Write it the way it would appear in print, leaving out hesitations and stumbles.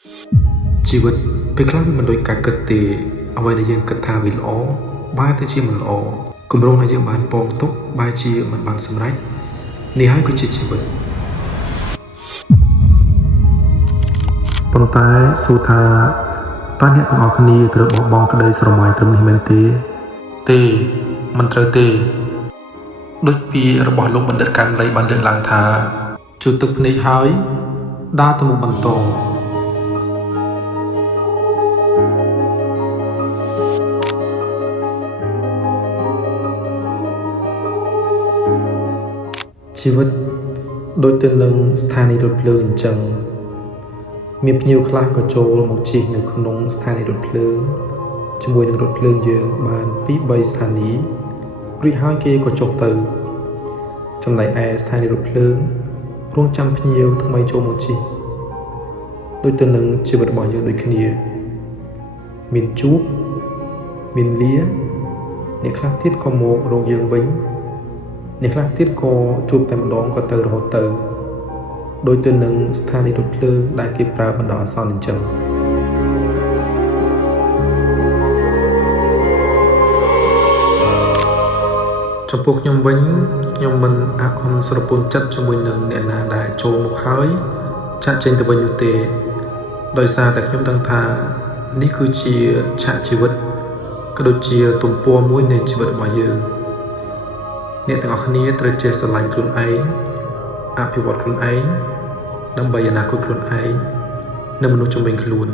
ជីវិតពេលខ្លះវាមិនដូចការគិតទេអ្វីដែលយើងគិតថាវាល្អបែរទៅជាមិនល្អគម្រោងដែលយើងបានពងទុកបែរជាមិនបានសម្រេចនេះហើយគឺជាជីវិតប៉ុន្តែសួរថាតើអ្នកទាំងអស់គ្នាត្រូវបោះបង់ក្តីស្រមៃត្រឹមនេះមែនទេមិនត្រូវទេដូចពីរបស់លោកបណ្ឌិតកាន់លីបានលើកឡើងថាជួទឹកភ្នែកហើយដើរទៅមុខបន្តជីវិតដូចទៅនឹងស្ថានីយ៍រថភ្លើងអញ្ចឹងមានភ្ញៀវខ្លះក៏ចូលមកជិះនៅក្នុងស្ថានីយ៍រថភ្លើងជាមួយនឹងរថភ្លើងយើងបាន 2-3 ស្ថានីយ៍រួចហើយគេក៏ចុះទៅចំណែកឯស្ថានីយ៍រថភ្លើងរងចាំភ្ញៀវថ្មីចូលមកជិះដូចទៅនឹងជីវិតរបស់យើងដូចគ្នាមានជួបមានលាអ្នកខ្លះទៀតក៏មករកយើងវិញអ្នកខ្លះទៀតក៏ជួបតែម្ដងក៏ទៅរហូតទៅដូចទៅនឹងស្ថានីយ៍រថភ្លើងដែលគេប្រើបណ្ដោះអាសន្នអញ្ចឹងចំពោះខ្ញុំវិញខ្ញុំមិនអអន់ស្រពន់ចិត្តជាមួយនឹងអ្នកណាដែលចូលមកហើយចាក់ចេញទៅវិញនោះទេដោយសារតែខ្ញុំដឹងថានេះគឺជាឆាកជីវិតក៏ដូចជាទំព័រមួយនៃជីវិតរបស់យើងអ្នកទាំងអស់គ្នាត្រូវចេះស្រឡាញ់ខ្លួនឯងអភិវឌ្ឍខ្លួនឯងដើម្បីអនាគតខ្លួនឯងនិងមនុស្សជុំវិញខ្លួន